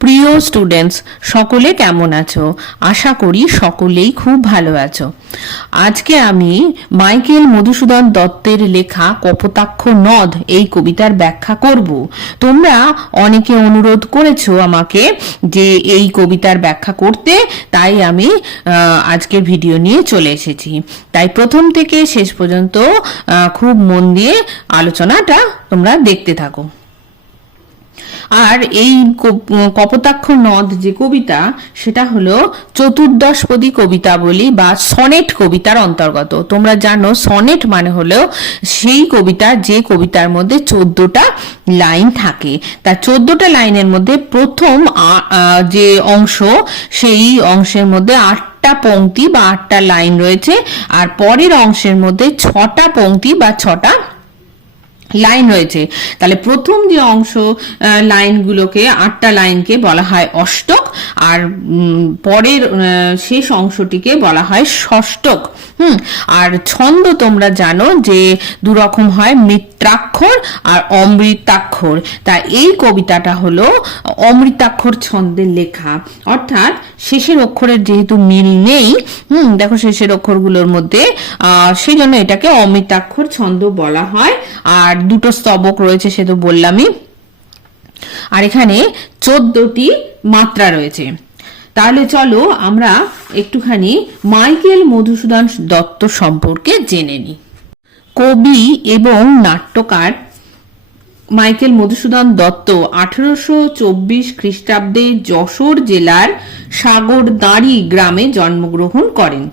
প্রিয় স্টুডেন্টস সকলে কেমন আছো? আশা করি সকলেই খুব ভালো আছো। আজকে আমি মাইকেল মধুসূদন দত্তের লেখা কপোতাক্ষ নদ এই কবিতার ব্যাখ্যা করব। তোমরা অনেকে অনুরোধ করেছ আমাকে যে এই কবিতার ব্যাখ্যা করতে তাই আমি আহ, আজকের ভিডিও নিয়ে চলে এসেছি। তাই প্রথম থেকে শেষ পর্যন্ত খুব মন দিয়ে আলোচনাটা তোমরা দেখতে থাকো। আর এই কপোতাক্ষ নদ যে কবিতা, সেটা হলো চতুর্দশপদী কবিতা বলি বা সনেট কবিতার অন্তর্গত। তোমরা জানো সনেট মানে হলো সেই কবিতা যে কবিতার মধ্যে চোদ্দটা লাইন থাকে। তা চোদ্দটা লাইনের মধ্যে প্রথম যে অংশ, সেই অংশের মধ্যে আটটা পংক্তি বা আটটা লাইন রয়েছে, আর পরের অংশের মধ্যে ছটা পংক্তি বা ছটা লাইন রয়েছে। তাহলে প্রথম যে অংশ লাইনগুলোকে, আটটা লাইনকে বলা হয় অষ্টক, আর পরের শেষ অংশটিকে বলা হয় ষষ্ঠক। হুম, আর ছন্দ তোমরা জানো যে দুরকম হয় মিত্রাক্ষর আর অমৃতাক্ষর। তা এই কবিতাটা হলো অমৃতাক্ষর ছন্দের লেখা। অর্থাৎ শেষের অক্ষরের যেহেতু মিল নেই, হুম, দেখো শেষের অক্ষরগুলোর মধ্যে সেই জন্য এটাকে অমৃতাক্ষর ছন্দ বলা হয়। আর দুটো স্তবক রয়েছে সে তো বললামই। আর এখানে চোদ্দটি মাত্রা রয়েছে। তাহলে চলো আমরা একটুখানি মাইকেল মধুসূদন দত্ত সম্পর্কে জেনে নিই। কবি এবং নাট্যকার মাইকেল মধুসূদন দত্ত আঠারোশো চব্বিশ খ্রিস্টাব্দে যশোর জেলার সাগরদাঁড়ি গ্রামে জন্মগ্রহণ করেন।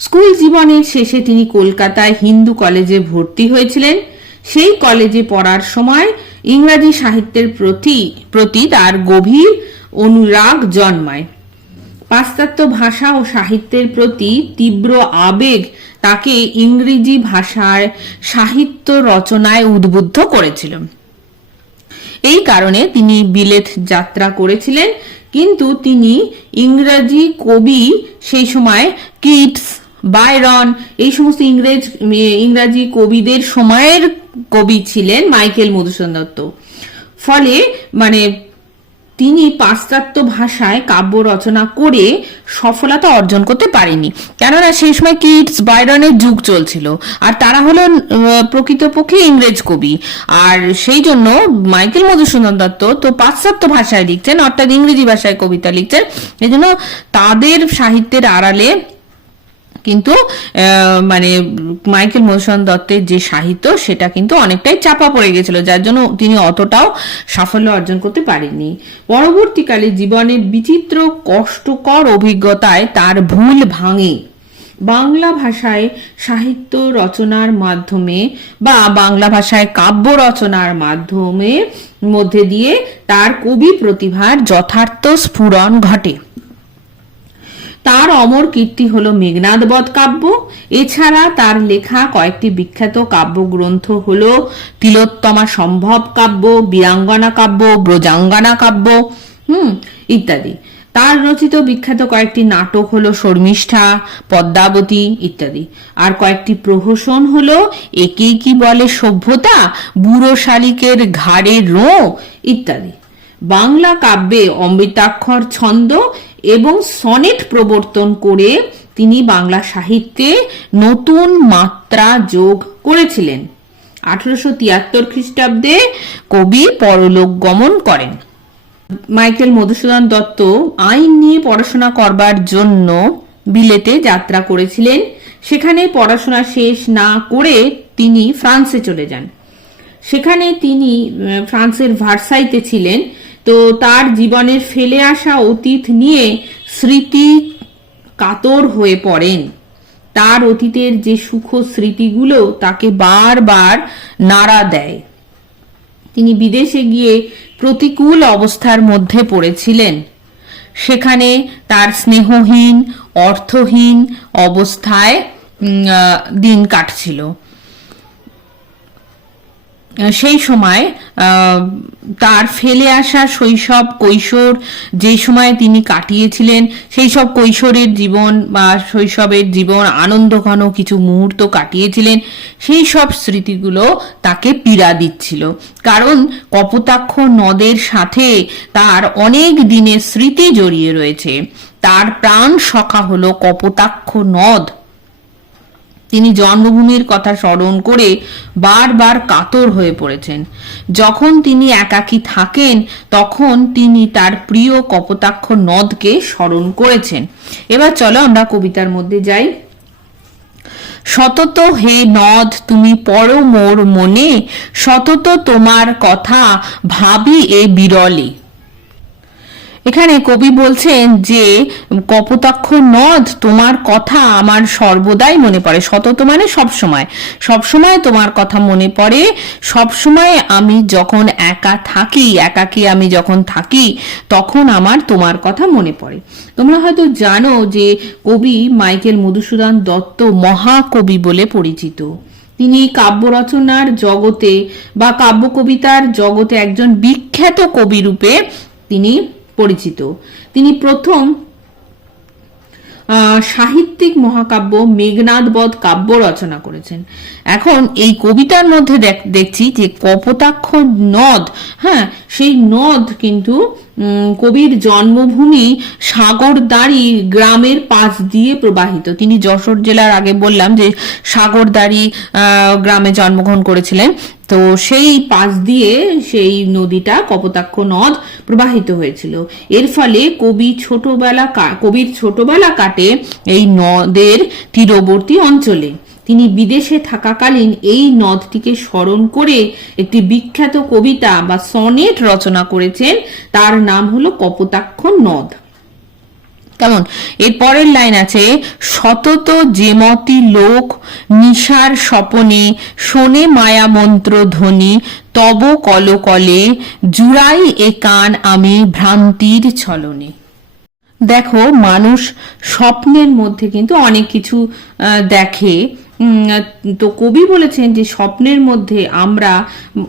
স্কুল জীবনের শেষে তিনি কলকাতায় হিন্দু কলেজে ভর্তি হয়েছিলেন। সেই কলেজে পড়ার সময় ইংরাজি সাহিত্যের প্রতি প্রতি তার গভীর অনুরাগ জন্মায়। পাশ্চাত্য ভাষা ও সাহিত্যের প্রতি তীব্র আবেগ তাকে ইংরেজি ভাষার সাহিত্য রচনায় উদ্বুদ্ধ করেছিল এই কারণে তিনি বিলেত যাত্রা করেছিলেন, কিন্তু তিনি ইংরাজি কবি, সেই সময় কিটস বাইরন, এই সমস্ত ইংরেজ, ইংরাজি কবিদের সময়ের কবি ছিলেন মাইকেল মধুসূদন দত্ত। ফলে মানে তিনি পাশ্চাত্য ভাষায় কাব্য রচনা করে সফলতা অর্জন করতে পারেনি কেননা, সেই সময় কিটস বাইরনের যুগ চলছিল, আর তারা হলো প্রকৃতপক্ষে ইংরেজ কবি। আর সেই জন্য মাইকেল মধুসূদন দত্ত তো পাশ্চাত্য ভাষায় লিখছেন, অর্থাৎ ইংরেজি ভাষায় কবিতা লিখছেন। এই জন্য তাদের সাহিত্যের আড়ালে কিন্তু মানে মাইকেল মধুসূদন দত্তের যে সাহিত্য, সেটা কিন্তু অনেকটাই চাপা পড়ে গেছিল, যার জন্য তিনি অতটাও সাফল্য অর্জন করতে পারেননি। পরবর্তীকালে জীবনের বিচিত্র, কষ্টকর অভিজ্ঞতায় তার ভুল ভাঙে। বাংলা ভাষায় সাহিত্য রচনার মাধ্যমে বা বাংলা ভাষায় কাব্য রচনার মাধ্যমে মধ্যে দিয়ে তার কবি প্রতিভার যথার্থ স্ফুরণ ঘটে। তার অমর কীর্তি হল মেঘনাদ বধ কাব্য এছাড়া তার লেখা কয়েকটি বিখ্যাত কাব্যগ্রন্থ হল তিলোত্তমা সম্ভব কাব্য, বীরাঙ্গনা কাব্য, ব্রজাঙ্গনা কাব্য, হুম, ইত্যাদি। তার রচিত বিখ্যাত কয়েকটি নাটক হলো শর্মিষ্ঠা, পদ্মাবতী ইত্যাদি। আর কয়েকটি প্রহসন হলো একেই কি বলে সভ্যতা, বুড়ো শালিকের ঘাড়ে রো ইত্যাদি। বাংলা কাব্যে অমৃতাক্ষর ছন্দ এবং সনেট প্রবর্তন করে তিনি বাংলা সাহিত্যে নতুন মাত্রা যোগ করেছিলেন। আঠারোশো তিয়াত্তর খ্রিস্টাব্দে কবি পরলোক গমন করেন। মাইকেল মধুসূদন দত্ত আইন নিয়ে পড়াশোনা করবার জন্য বিলেতে যাত্রা করেছিলেন। সেখানে পড়াশোনা শেষ না করে তিনি ফ্রান্সে চলে যান। সেখানে তিনি ফ্রান্সের ভার্সাইতে ছিলেন। তো তার জীবনের ফেলে আসা অতীত নিয়ে স্মৃতি কাতর হয়ে পড়েন। তার অতীতের যে সুখ স্মৃতিগুলো তাকে বারবার নাড়া দেয়। তিনি বিদেশে গিয়ে প্রতিকূল অবস্থার মধ্যে পড়েছিলেন। সেখানে তার স্নেহহীন, অর্থহীন অবস্থায় দিন কাটছিল। সেই সময় তার ফেলে আসা শৈশব, কৈশোর, যে সময় তিনি কাটিয়েছিলেন, সেই সব কৈশোরের জীবন বা শৈশবের জীবন আনন্দঘন কিছু মুহূর্ত কাটিয়েছিলেন, সেই সব স্মৃতিগুলো তাকে পীড়া দিচ্ছিল। কারণ কপোতাক্ষ নদের সাথে তার অনেক দিনের স্মৃতি জড়িয়ে রয়েছে। তার প্রাণ সখা হলো কপোতাক্ষ নদ। তিনি জন্মভূমির কথা স্মরণ করে বারবার কাতর হয়ে পড়েছেন। যখন তিনি একাকী থাকেন, তখন তিনি তার প্রিয় কপোতাক্ষ নদকে স্মরণ করেছেন। এবার চলো আমরা কবিতার মধ্যে যাই। সতত হে নদ, তুমি পড়ো মোর মনে, সতত তোমার কথা ভাবি এ বিরলে। এখানে কবি বলছেন যে, কপোতাক্ষ নদ, তোমার কথা আমার সর্বদাই মনে পড়ে। সতত মানে সবসময়। সবসময় তোমার কথা মনে পড়ে, সবসময় আমি যখন একা থাকি, একাকী আমি যখন থাকি, তখন আমার তোমার কথা মনে পড়ে। তোমরা হয়তো জানো যে, কবি মাইকেল মধুসূদন দত্ত মহাকবি বলে পরিচিত। তিনি কাব্য রচনার জগতে বা কাব্য কবিতার জগতে একজন বিখ্যাত কবি রূপে তিনি পরিচিত। তিনি প্রথম সাহিত্যিক মহাকাব্য মেঘনাদ বধ কাব্য রচনা করেছেন। এখন এই কবিতার মধ্যে দেখ- দেখছি যে কপোতাক্ষ নদ হ্যাঁ সেই নদ কিন্তু কবির জন্মভূমি সাগরদাড়ি গ্রামের পাশ দিয়ে প্রবাহিত। তিনি যশোর জেলার আগে বললাম যে সাগরদাড়ি গ্রামে জন্মগ্রহণ করেছিলেন। তো সেই পাশ দিয়ে সেই নদীটা, কপোতাক্ষ নদ, প্রবাহিত হয়েছিল। এর ফলে কবি ছোটবেলা কবির ছোটবেলা কাটে এই নদের তীরবর্তী অঞ্চলে। তিনি বিদেশে থাকাকালীন এই নদটিকে স্মরণ করে একটি বিখ্যাত কবিতা বা সনেট রচনা করেছেন। তার নাম হলো কপোতাক্ষ নদ। কেমন? এর পরের লাইন আছে, সতত যেমতি লোক নিশার স্বপনে, শোনে মায়া মন্ত্র ধ্বনি, তব কলকলে, জুড়াই এ কান আমি ভ্রান্তির ছলনে। দেখো, মানুষ স্বপ্নের মধ্যে কিন্তু অনেক কিছু দেখে। তো কবি বলেছেন যে স্বপ্নের মধ্যে আমরা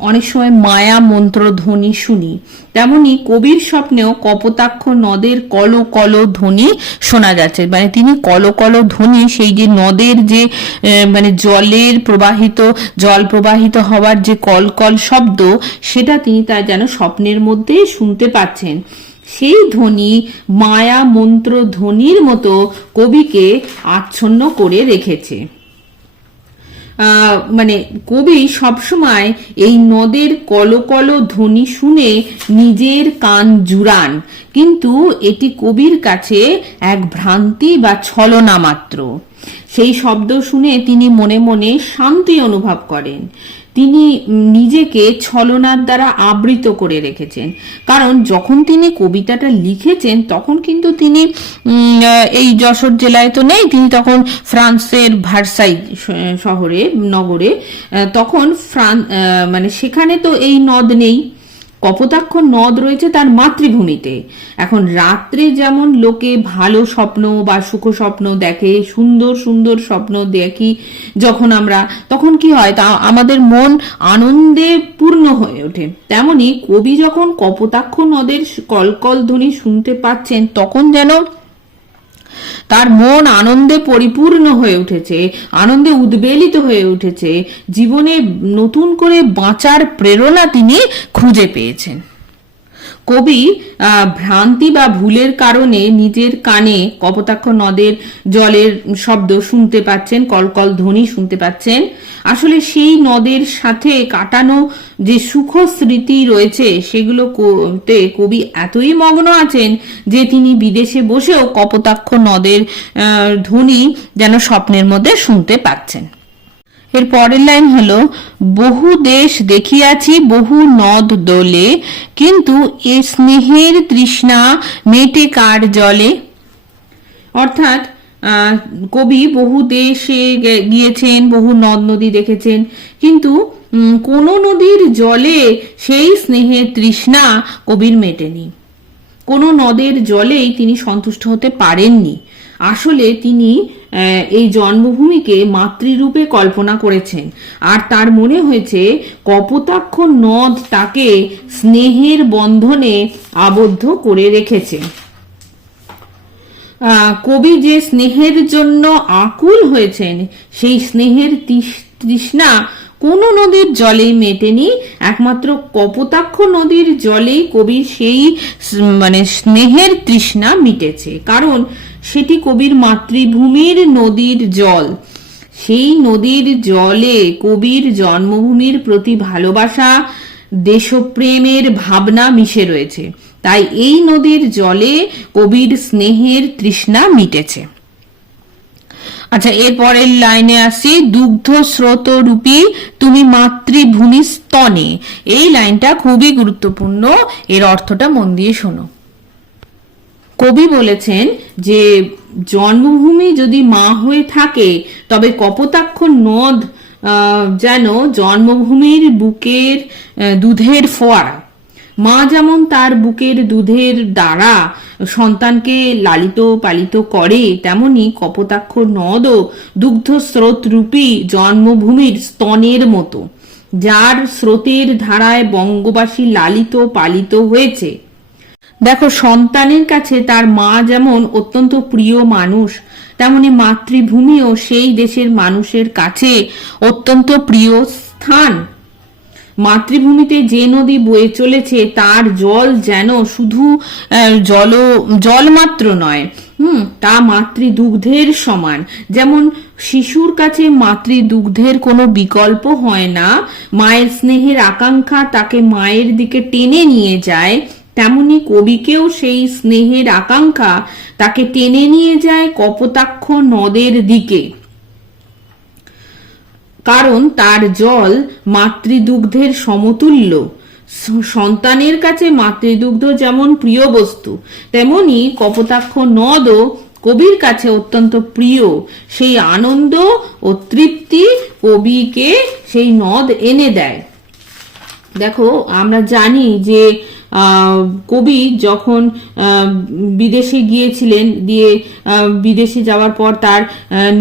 অনেক সময় মায়া মন্ত্র ধ্বনি শুনি। তেমনি কবির স্বপ্নেও কপোতাক্ষ নদের কল কল ধ্বনি শোনা যাচ্ছে। মানে তিনি কল কল ধ্বনি, সেই যে নদের যে মানে জলের প্রবাহিত, জল প্রবাহিত হওয়ার যে কলকল শব্দ, সেটা তিনি তার যেন স্বপ্নের মধ্যে শুনতে পাচ্ছেন। সেই ধ্বনি, মায়া মন্ত্র ধ্বনির মতো কবিকে আচ্ছন্ন করে রেখেছে। মানে কবি সবসময় এই নদের কলকল ধ্বনি শুনে নিজের কান জুড়ান, কিন্তু এটি কবির কাছে এক ভ্রান্তি বা ছলনা মাত্র। সেই শব্দ শুনে তিনি মনে মনে শান্তি অনুভব করেন। তিনি নিজেকে ছলনার দ্বারা আবৃত করে রেখেছেন। কারণ যখন তিনি কবিতাটা লিখেছেন, তখন কিন্তু তিনি এই যশোর জেলায় তো নেই, তিনি তখন ফ্রান্সের ভার্সাই শহরে, নগরে তখন ফ্রান মানে সেখানে তো এই নদ নেই। কপোতাক্ষ নদ রয়েছে তার মাতৃভূমিতে। এখন রাত্রে যেমন লোকে ভালো স্বপ্ন বা সুখ স্বপ্ন দেখে, সুন্দর সুন্দর স্বপ্ন দেখি যখন আমরা, তখন কি হয়? তা আমাদের মন আনন্দে পূর্ণ হয়ে ওঠে। তেমনি কবি যখন কপোতাক্ষ নদের কলকল ধ্বনি শুনতে পাচ্ছেন, তখন যেন তার মন আনন্দে পরিপূর্ণ হয়ে উঠেছে, আনন্দে উদ্বেলিত হয়ে উঠেছে। জীবনে নতুন করে বাঁচার প্রেরণা তিনি খুঁজে পেয়েছেন। কবি ভ্রান্তি বা ভুলের কারণে নিজের কানে কপোতাক্ষ নদের জলের শব্দ শুনতে পাচ্ছেন, কলকল ধ্বনি শুনতে পাচ্ছেন। আসলে সেই নদের সাথে কাটানো যে সুখ স্মৃতি রয়েছে, সেগুলো কবি এতই মগ্ন আছেন যে তিনি বিদেশে বসেও কপোতাক্ষ নদের ধ্বনি যেন স্বপ্নের মধ্যে শুনতে পাচ্ছেন। এর পরের লাইন হলো, বহু দেশ দেখিয়াছি, বহু নদ দোলে কিন্তু এ স্নেহের তৃষ্ণা মেটে কার জলে? অর্থাৎ কবি বহু দেশে গিয়েছেন, বহু নদ নদী দেখেছেন, কিন্তু কোনো নদীর জলে সেই স্নেহের তৃষ্ণা কবির মেটেনি। কোনো নদের জলেই তিনি সন্তুষ্ট হতে পারেননি। আসলে তিনি এই জন্মভূমিকে মাতৃরূপে কল্পনা করেছেন। আর তার মনে হয়েছে, কপোতাক্ষ নদ তাকে স্নেহের বন্ধনে আবদ্ধ করে রেখেছে। কবি যে স্নেহের জন্য আকুল হয়েছেন, সেই স্নেহের তৃষ্ণা কোন নদীর জলেই মেটেনি, একমাত্র কপোতাক্ষ নদীর জলেই কবির সেই মানে স্নেহের তৃষ্ণা মিটেছে। কারণ সেটি কবির মাতৃভূমির নদীর জল। সেই নদীর জলে কবির জন্মভূমির প্রতি ভালোবাসা, দেশপ্রেমের ভাবনা মিশে রয়েছে। তাই এই নদীর জলে কবির স্নেহের তৃষ্ণা মিটেছে। আচ্ছা এরপরের লাইনে আসি, দুগ্ধ স্রোত রূপী তুমি মাতৃভূমি স্তনে। এই লাইনটা খুবই গুরুত্বপূর্ণ, এর অর্থটা মন দিয়ে শোনো। কবি বলেছেন যে, জন্মভূমি যদি মা হয়ে থাকে, তবে কপোতাক্ষ নদ যেন জন্মভূমির বুকের দুধের ফোয়ারা। মা যেমন তার বুকের দুধের দ্বারা সন্তানকে লালিত পালিত করে, তেমনি কপোতাক্ষ নদও দুগ্ধ স্রোত রূপী জন্মভূমির স্তনের মতো, যার স্রোতের ধারায় বঙ্গবাসী লালিত পালিত হয়েছে। দেখো, সন্তানের কাছে তার মা যেমন অত্যন্ত প্রিয় মানুষ, তেমনি মাতৃভূমিও সেই দেশের মানুষের কাছে অত্যন্ত প্রিয় স্থান। মাতৃভূমিতে যে নদী বয়ে চলেছে, তার জল যেন শুধু জল জল মাত্র নয়, হুম, তা মাতৃদুগ্ধের সমান। যেমন শিশুর কাছে মাতৃদুগ্ধের কোনো বিকল্প হয় না, মায়ের স্নেহের আকাঙ্ক্ষা তাকে মায়ের দিকে টেনে নিয়ে যায় তেমনি কবিকেও সেই স্নেহের আকাঙ্ক্ষা তাকে টেনে নিয়ে যায় কপোতাক্ষ নদের দিকে। কারণ তার জল মাতৃদুগ্ধের সমতুল্য। সন্তানের কাছে মাতৃদুগ্ধ যেমন প্রিয় বস্তু তেমনি কপোতাক্ষ নদও কবির কাছে অত্যন্ত প্রিয়। সেই আনন্দ ও তৃপ্তি কবিকে সেই নদ এনে দেয়। দেখো আমরা জানি যে আহ, কবি যখন বিদেশে গিয়েছিলেন, দিয়ে বিদেশে যাওয়ার পর তার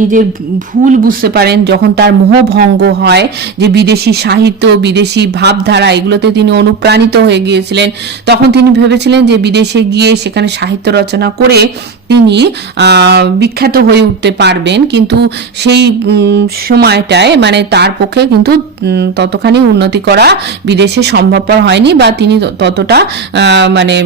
নিজের ভুল বুঝতে পারেন, যখন তার মোহভঙ্গ হয়, যে বিদেশি সাহিত্য, বিদেশি ভাবধারা, এগুলোতে তিনি অনুপ্রাণিত হয়ে গিয়েছিলেন, তখন তিনি ভেবেছিলেন যে বিদেশে গিয়ে সেখানে সাহিত্য রচনা করে তিনি বিখ্যাত হয়ে উঠতে পারবেন। কিন্তু সেই সময়টায় মানে তার পক্ষে কিন্তু ততখানি উন্নতি করা বিদেশে সম্ভবপর হয়নি বা তিনি ততটা মানে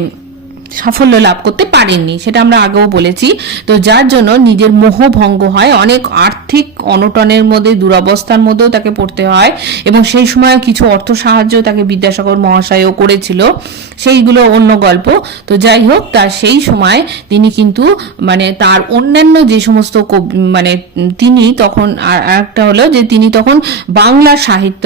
সাফল্য লাভ করতে পারেননি, সেটা আমরা আগেও বলেছি। তো যার জন্য নিজের মোহ ভঙ্গ হয়, অনেক আর্থিক অনটনের মধ্যে, দুরবস্থার মধ্যেও তাকে পড়তে হয় এবং সেই সময় কিছু অর্থ সাহায্য তাকে বিদ্যাসাগর মহাশয়ও করেছিল। সেইগুলো অন্য গল্প। তো যাই হোক, তার সেই সময় তিনি কিন্তু মানে তার অন্যান্য যে সমস্ত মানে তিনি তখন, আর একটা হলো যে তিনি তখন বাংলা সাহিত্য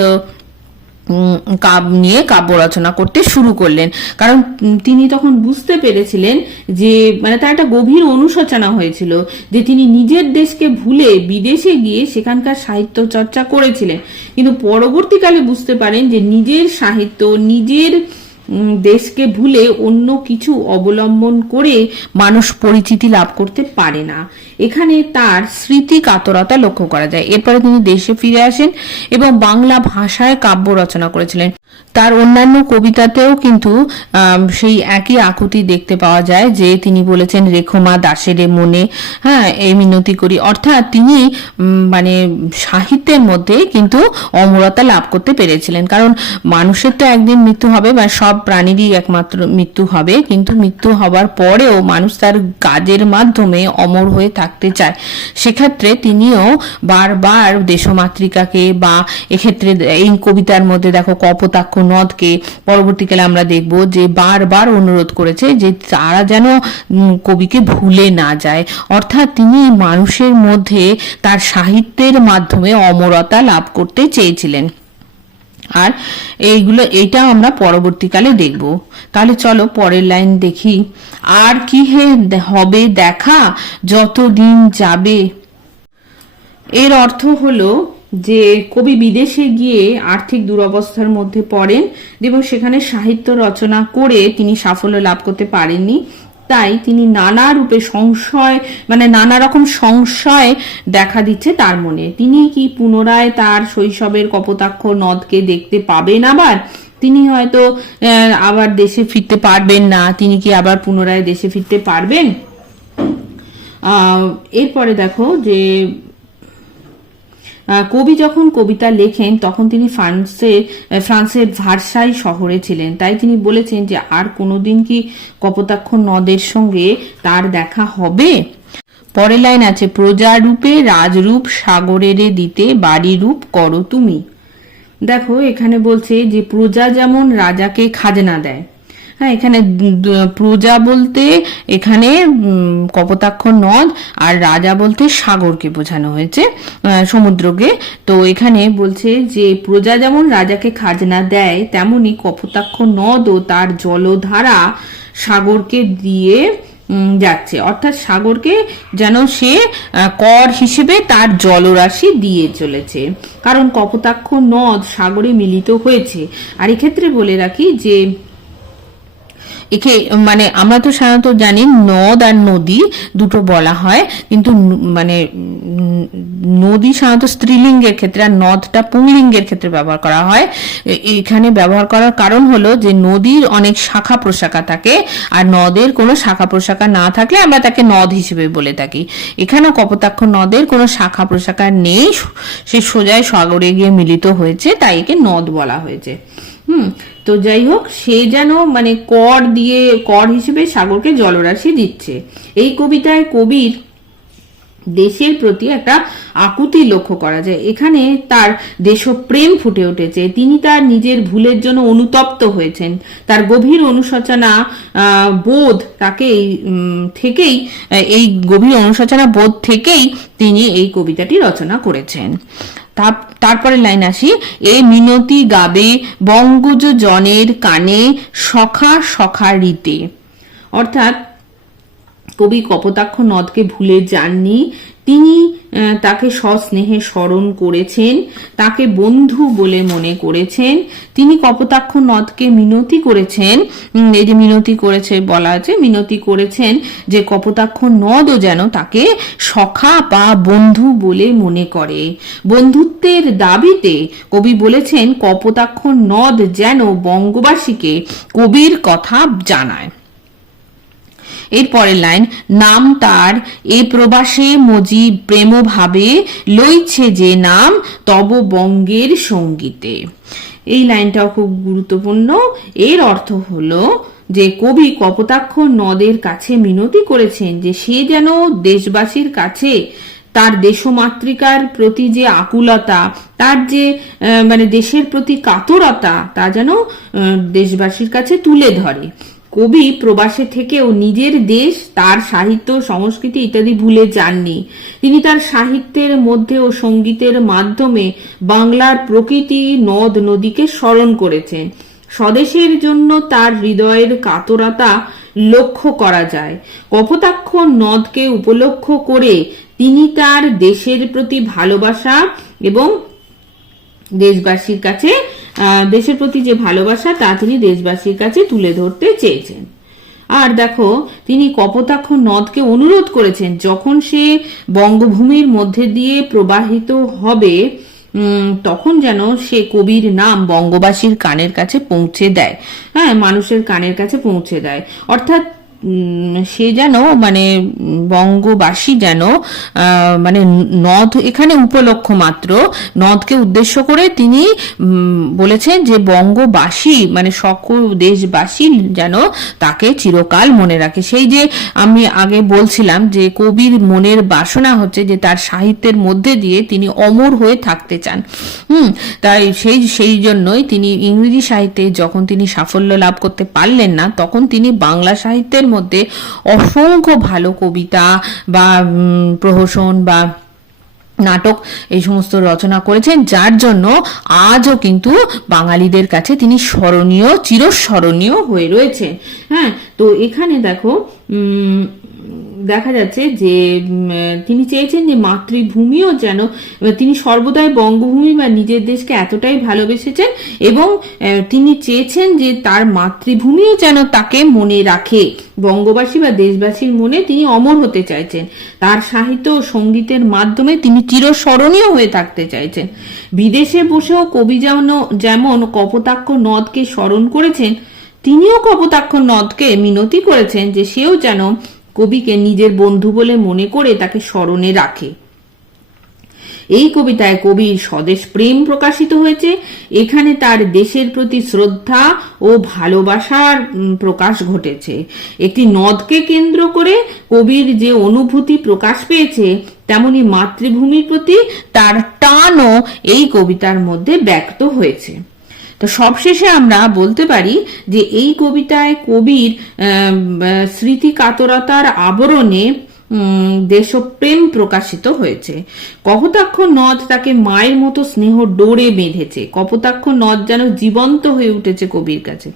কাব- নিয়ে কাব্য রচনা করতে শুরু করলেন। কারণ তিনি তখন বুঝতে পেরেছিলেন যে মানে তার একটা গভীর অনুশোচনা হয়েছিল যে তিনি নিজের দেশকে ভুলে বিদেশে গিয়ে সেখানকার সাহিত্য চর্চা করেছিলেন। কিন্তু পরবর্তীকালে বুঝতে পারেন যে নিজের সাহিত্য, নিজের দেশকে ভুলে অন্য কিছু অবলম্বন করে মানুষ পরিচিতি লাভ করতে পারে না। এখানে তার স্মৃতি কাতরতা লক্ষ্য করা যায়। এরপরে তিনি দেশে ফিরে আসেন এবং বাংলা ভাষায় কাব্য রচনা করেছিলেন। তার অন্যান্য কবিতাতেও কিন্তু সেই একই আকুতি দেখতে পাওয়া যায় যে তিনি বলেছেন রেখমা দাসের মনে। হ্যাঁ এই মিনতি করি। অর্থাৎ তিনি মানে সাহিত্যের মধ্যে কিন্তু অমরতা লাভ করতে পেরেছিলেন। কারণ মানুষের তো একদিন মৃত্যু হবে বা সব প্রাণীরই একমাত্র মৃত্যু হবে। কিন্তু মৃত্যু হবার পরেও মানুষ তার কাজের মাধ্যমে অমর হয়ে থাকতে চায়। সেক্ষেত্রে তিনিও বারবার দেশমাতৃকাকে বা এক্ষেত্রে এই কবিতার মধ্যে দেখো কপোতাক্ষ নদকে পরবর্তীকালে আমরা দেখব যে বারবার অনুরোধ করেছে যে তারা যেন কবিকে ভুলে না যায়। অর্থাৎ তিনি মানুষের মধ্যে তার সাহিত্যের মাধ্যমে অমরতা লাভ করতে চেয়েছিলেন। আর এইগুলো এটা আমরা পরবর্তীকালে দেখব। তাহলে চলো পরের লাইন দেখি। আর কি হে হবে দেখা যত দিন যাবে। এর অর্থ হলো যে কবি বিদেশে গিয়ে আর্থিক দুরবস্থার মধ্যে পড়েন এবং সেখানে সাহিত্য রচনা করে তিনি সাফল্য লাভ করতে পারেননি। তাই তিনি নানা রূপে সংশয় মানে নানা রকম সংশয় দেখা দিচ্ছে তার মনে। তিনি কি পুনরায় তার শৈশবের কপোতাক্ষ নদকে দেখতে পাবেন আবার? তিনি হয়তো আবার দেশে ফিরতে পারবেন না। তিনি কি আবার পুনরায় দেশে ফিরতে পারবেন? এরপরে দেখো যে কবি যখন কবিতা লেখেন, তখন তিনি ফ্রান্সের ফ্রান্সের ভার্সাই শহরে ছিলেন। তাই তিনি বলেছেন যে, আর কোনোদিন কি কপোতাক্ষ নদের সঙ্গে তার দেখা হবে? পরের লাইন আছে, প্রজারূপে রাজরূপ সাগরেরে দিতে বাড়ি রূপ করো তুমি। দেখো, এখানে বলছে যে, প্রজা যেমন রাজাকে খাজনা দেয় হ্যাঁ এখানে প্রজা বলতে এখানে কপোতাক্ষ নদ আর রাজা বলতে সাগরকে বোঝানো হয়েছে সমুদ্রকে। তো এখানে বলছে যে, প্রজা যেমন রাজাকে খাজনা দেয়, তেমনি কপোতাক্ষ নদ ও তার জলধারা সাগরকে দিয়ে যাচ্ছে। অর্থাৎ সাগরকে যেন সে কর হিসেবে তার জলরাশি দিয়ে চলেছে। কারণ কপোতাক্ষ নদ সাগরে মিলিত হয়েছে। আর এক্ষেত্রে বলে রাখি যে একে মানে আমরা তো সাধারণত জানি নদ আর নদী দুটো বলা হয়, কিন্তু মানে নদী সাধারণত স্ত্রীলিঙ্গের ক্ষেত্রে আর নদটা পুংলিঙ্গের ক্ষেত্রে ব্যবহার করা হয়। এখানে ব্যবহার করার কারণ হলো যে নদীর অনেক শাখা প্রশাখা থাকে, আর নদের কোনো শাখা প্রশাখা না থাকলে আমরা তাকে নদ হিসেবে বলে থাকি। এখানেও কপোতাক্ষ নদের কোনো শাখা প্রশাখা নেই, সে সোজায় সাগরে গিয়ে মিলিত হয়েছে, তাই একে নদ বলা হয়েছে। হুম, তো যাই হোক, সে যেন মানে কর দিয়ে, কর হিসেবে সাগরকে জলরাশি দিচ্ছে। এই কবিতায় কবির দেশের প্রতি একটা আকুতি লক্ষ্য করা যায়। এখানে তার দেশপ্রেম ফুটে উঠেছে। তিনি তার নিজের ভুলের জন্য অনুতপ্ত হয়েছেন। তার গভীর অনুশোচনা বোধ তাকে থেকেই, এই গভীর অনুশোচনা বোধ থেকেই তিনি এই কবিতাটি রচনা করেছেন। তারপরে লাইন আসি। এ মিনতি গাবে বঙ্গজ জনের কানে সখা সখা রীতে। অর্থাৎ কবি কপোতাক্ষ নদকে ভুলে যাননি। তিনি তাকে সস্নেহে স্মরণ করেছেন, তাকে বন্ধু বলে মনে করেছেন, তিনি কপোতাক্ষ নদকে মিনতি করেছেন এই যে মিনতি করেছে বলা আছে, মিনতি করেছেন যে কপোতাক্ষ নদও যেন তাকে সখা বা বন্ধু বলে মনে করে। বন্ধুত্বের দাবিতে কবি বলেছেন, কপোতাক্ষ নদ যেন বঙ্গবাসীকে কবির কথা জানায়। এর পরের লাইন, নাম তার এ প্রবাসে মজি প্রেম ভাবে লইছে যে নাম তব বঙ্গের সঙ্গীতে। এই লাইনটাও খুব গুরুত্বপূর্ণ। এর অর্থ হলো যে কবি কপোতাক্ষ নদের কাছে মিনতি করেছেন যে সে যেন দেশবাসীর কাছে তার দেশমাতৃকার প্রতি যে আকুলতা, তার যে মানে দেশের প্রতি কাতরতা, তা যেন দেশবাসীর কাছে তুলে ধরে। কবি প্রবাসে থেকেও নিজের দেশ, তার সাহিত্য, সংস্কৃতি ইত্যাদি ভুলে যাননি। তিনি তার সাহিত্যের মধ্যে ও সঙ্গীতের মাধ্যমে বাংলার প্রকৃতি নদ নদীকে স্মরণ করেছেন। স্বদেশের জন্য তার হৃদয়ের কাতরতা লক্ষ্য করা যায়। কপোতাক্ষ নদকে উপলক্ষ করে তিনি তার দেশের প্রতি ভালোবাসা এবং দেশবাসীর কাছে দেশের প্রতি যে ভালোবাসা, তা তিনি দেশবাসীর কাছে তুলে ধরতে চেয়েছেন। আর দেখো, তিনি কপোতাক্ষ নদকে অনুরোধ করেছেন, যখন সে বঙ্গভূমির মধ্যে দিয়ে প্রবাহিত হবে তখন যেন সে কবির নাম বঙ্গবাসীর কানের কাছে পৌঁছে দেয়। হ্যাঁ মানুষের কানের কাছে পৌঁছে দেয়। অর্থাৎ সে যেন মানে বঙ্গবাসী যেন মানে নদ এখানে উপলক্ষ মাত্র। নদকে উদ্দেশ্য করে তিনি বলেছেন যে বঙ্গবাসী মানে সকল দেশবাসী যেন তাকে চিরকাল মনে রাখে। সেই যে আমি আগে বলছিলাম যে কবির মনের বাসনা হচ্ছে যে তার সাহিত্যের মধ্যে দিয়ে তিনি অমর হয়ে থাকতে চান। হুম, তাই সেই সেই জন্যই তিনি ইংরেজি সাহিত্যে যখন তিনি সাফল্য লাভ করতে পারলেন না, তখন তিনি বাংলা সাহিত্যের মধ্যে অসংখ্য ভালো কবিতা বা প্রহসন বা নাটক এই সমস্ত রচনা করেছেন, যার জন্য আজও কিন্তু বাঙালিদের কাছে তিনি স্মরণীয়, চিরস্মরণীয় হয়ে রয়েছে হ্যাঁ তো এখানে দেখো দেখা যাচ্ছে যে তিনি চেয়েছেন যে মাতৃভূমিও যেন তিনি সর্বদাই বঙ্গভূমি বা নিজের দেশকে এতটাই ভালোবেসেছেন এবং তিনি চেয়েছেন যে তার মাতৃভূমিও যেন তাকে মনে রাখে। বঙ্গবাসী বা দেশবাসীর মনে তিনি অমর হতে চাইছেন। তার সাহিত্য ও সঙ্গীতের মাধ্যমে তিনি চিরস্মরণীয় হয়ে থাকতে চাইছেন। বিদেশে বসেও কবি যেন, যেমন কপোতাক্ষ নদকে স্মরণ করেছেন, তিনিও কপোতাক্ষ নদকে মিনতি করেছেন যে সেও যেন কবিকে নিজের বন্ধু বলে মনে করে তাকে স্মরণে রাখে। এই কবিতায় কবির স্বদেশ প্রেম প্রকাশিত হয়েছে। এখানে তার দেশের প্রতি শ্রদ্ধা ও ভালোবাসার প্রকাশ ঘটেছে। একটি নদকে কেন্দ্র করে কবির যে অনুভূতি প্রকাশ পেয়েছে, তেমনি মাতৃভূমির প্রতি তার টানও এই কবিতার মধ্যে ব্যক্ত হয়েছে। তো সবশেষে আমরা বলতে পারি যে এই কবিতায় কবির স্মৃতি কাতরতার আবরণে দেশপ্রেম প্রকাশিত হয়েছে। কপোতাক্ষ নদ তাকে মায়ের মতো স্নেহ ডোরে বেঁধেছে। কপোতাক্ষ নদ যেন জীবন্ত হয়ে উঠেছে কবির কাছে।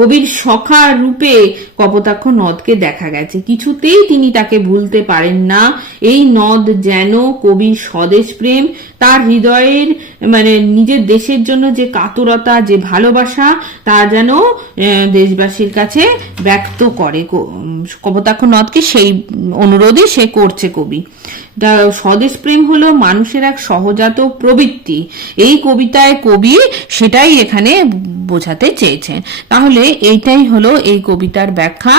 কবির সখা রূপে কপোতাক্ষ নদকে দেখা গেছে। কিছুতেই তিনি তাকে ভুলতে পারেন না। এই নদ যেন কবির স্বদেশ প্রেম, তার হৃদয়ের মানে নিজের দেশের জন্য যে কাতরতা, যে ভালোবাসা, তা যেন দেশবাসীর কাছে ব্যক্ত করে কপোতাক্ষ নদকে সেই অনুরোধে সে করছে কবি। স্বদেশ প্রেম হলো মানুষের এক সহজাত প্রবৃত্তি। এই কবিতায় কবি সেটাই এখানে বোঝাতে চেয়েছেন। তাহলে এইটাই হলো এই কবিতার ব্যাখ্যা।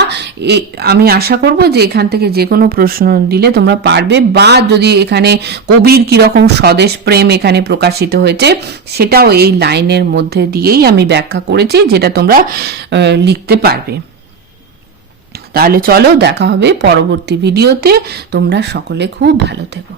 আমি আশা করব যে এখান থেকে যে কোনো প্রশ্ন দিলে তোমরা পারবে বা যদি এখানে কবির কীরকম স্বদেশ প্রেম এখানে প্রকাশিত হয়েছে, সেটাও এই লাইনের মধ্যে দিয়েই আমি ব্যাখ্যা করেছি, যেটা তোমরা লিখতে পারবে। তাহলে চলো দেখা হবে পরবর্তী ভিডিওতে। তোমরা সকলে খুব ভালো থেকো।